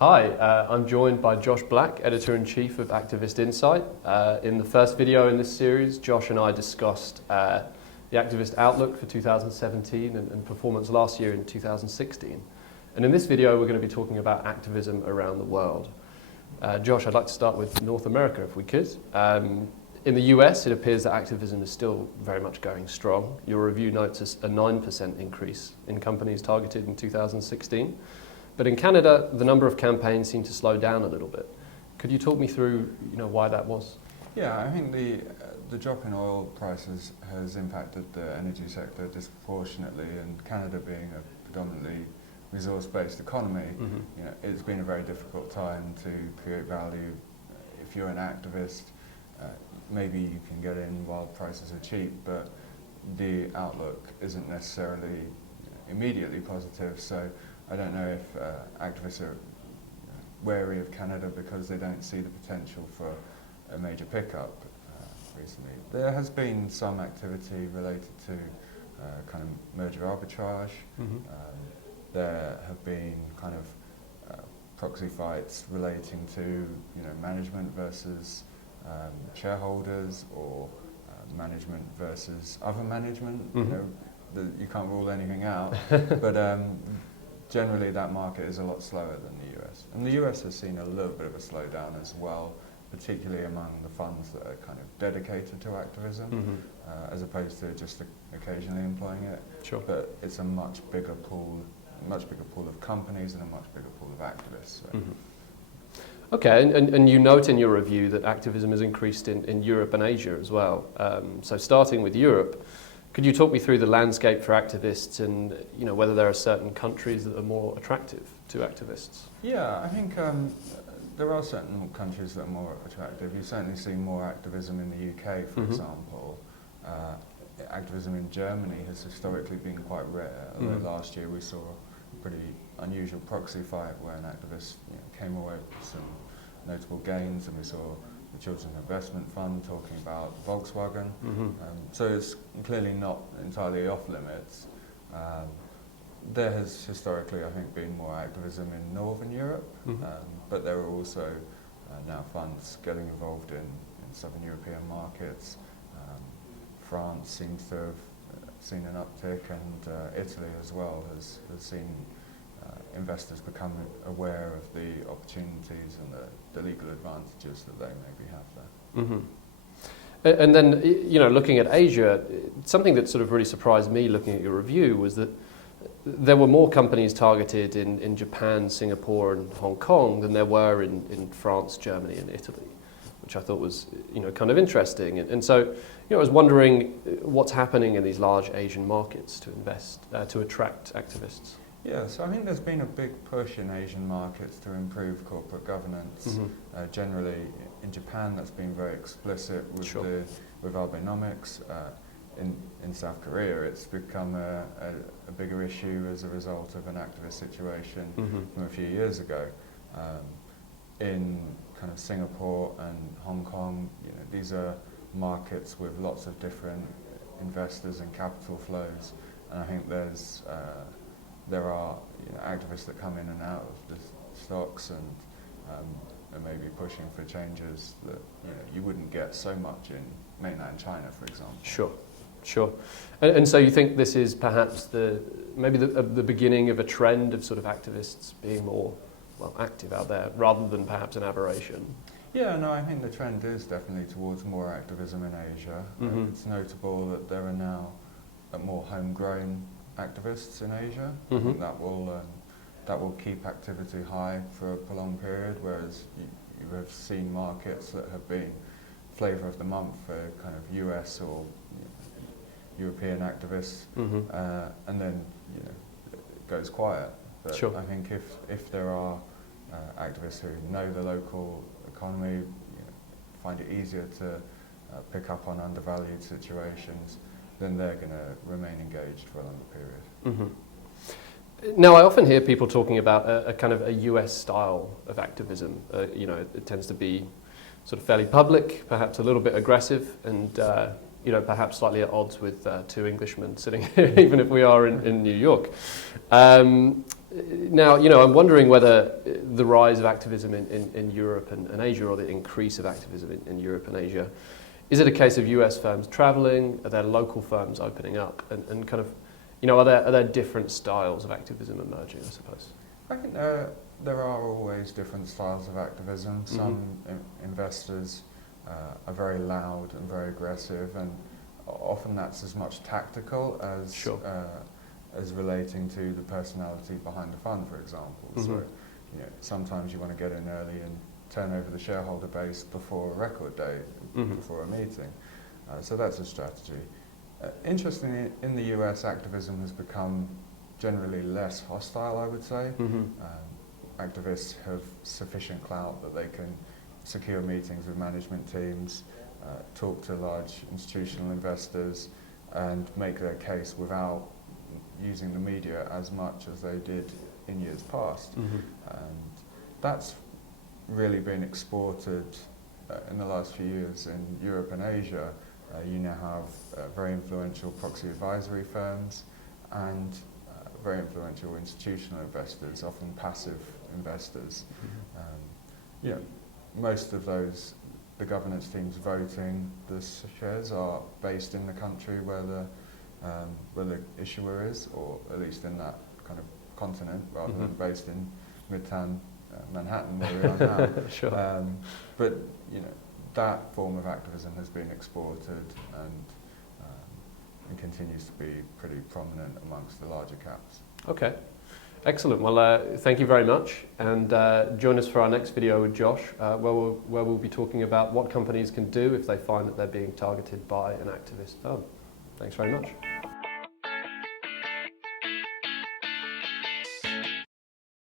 Hi, I'm joined by Josh Black, Editor-in-Chief of Activist Insight. In the first video in this series, Josh and I discussed the activist outlook for 2017 and performance last year in 2016. And in this video, we're going to be talking about activism around the world. Josh, I'd like to start with North America, if we could. In the US, it appears that activism is still very much going strong. Your review notes a 9% increase in companies targeted in 2016. But in Canada, the number of campaigns seem to slow down a little bit. Could you talk me through, why that was? Yeah, I think the drop in oil prices has impacted the energy sector disproportionately, and Canada being a predominantly resource-based economy, it's been a very difficult time to create value. If you're an activist, maybe you can get in while prices are cheap, but the outlook isn't necessarily immediately positive. So I don't know if activists are wary of Canada because they don't see the potential for a major pickup recently. There has been some activity related to kind of merger arbitrage. There have been kind of proxy fights relating to management versus shareholders, or management versus other management. You can't rule anything out, but generally that market is a lot slower than the US. And the US has seen a little bit of a slowdown as well, particularly among the funds that are kind of dedicated to activism, as opposed to just occasionally employing it. Sure. But it's a much bigger pool of companies and a much bigger pool of activists. So. Okay, and you note in your review that activism has increased in Europe and Asia as well. So starting with Europe, could you talk me through the landscape for activists and whether there are certain countries that are more attractive to activists? Yeah, I think there are certain countries that are more attractive. You certainly see more activism in the UK, for example. Activism in Germany has historically been quite rare. Last year we saw a pretty unusual proxy fight where an activist came away with some notable gains, and we saw the Children's Investment Fund talking about Volkswagen. So it's clearly not entirely off limits. There has historically, I think, been more activism in Northern Europe, but there are also now funds getting involved in Southern European markets. France seems to have seen an uptick, and Italy as well has seen investors become aware of the opportunities and the legal advantages that they maybe have there. And then, looking at Asia, something that sort of really surprised me looking at your review was that there were more companies targeted in Japan, Singapore and Hong Kong than there were in France, Germany and Italy, which I thought was kind of interesting. And so I was wondering what's happening in these large Asian markets to invest, to attract activists. Yeah, so I think there's been a big push in Asian markets to improve corporate governance. Generally, in Japan, that's been very explicit with with Abenomics. In South Korea, it's become a bigger issue as a result of an activist situation from a few years ago. In kind of Singapore and Hong Kong, these are markets with lots of different investors and capital flows, and I think there are activists that come in and out of the stocks and maybe pushing for changes that you wouldn't get so much in mainland China, for example. Sure. And so you think this is perhaps maybe the beginning of a trend of sort of activists being more active out there rather than perhaps an aberration? Yeah, no, I think the trend is definitely towards more activism in Asia. It's notable that there are now more homegrown activists in Asia. I think that will keep activity high for a prolonged period, whereas you have seen markets that have been flavour of the month for kind of US or European activists, and then it goes quiet. But I think if there are activists who know the local economy, find it easier to pick up on undervalued situations, then they're going to remain engaged for a longer period. Now, I often hear people talking about a kind of a US style of activism. It tends to be sort of fairly public, perhaps a little bit aggressive, and perhaps slightly at odds with two Englishmen sitting here, even if we are in New York. Now, I'm wondering whether the rise of activism in Europe and Asia, or the increase of activism in Europe and Asia, is it a case of US firms traveling? Are there local firms opening up? And kind of, are there different styles of activism emerging, I suppose? I think there are always different styles of activism. Some investors are very loud and very aggressive, and often that's as much tactical as Sure. As relating to the personality behind the fund, for example. So, sometimes you want to get in early and turn over the shareholder base before a record day, before a meeting. So that's a strategy. Interestingly, in the US, activism has become generally less hostile, I would say. Activists have sufficient clout that they can secure meetings with management teams, talk to large institutional investors, and make their case without using the media as much as they did in years past. And that's really been exported in the last few years in Europe and Asia. You now have very influential proxy advisory firms and very influential institutional investors, often passive investors. Most of those, the governance teams voting the shares are based in the country where the issuer is, or at least in that kind of continent, rather than based in Midtown Manhattan where we are now. Sure. But that form of activism has been exported and continues to be pretty prominent amongst the larger caps. Okay, excellent. Well, thank you very much, and join us for our next video with Josh, where we'll be talking about what companies can do if they find that they're being targeted by an activist firm. Thanks very much.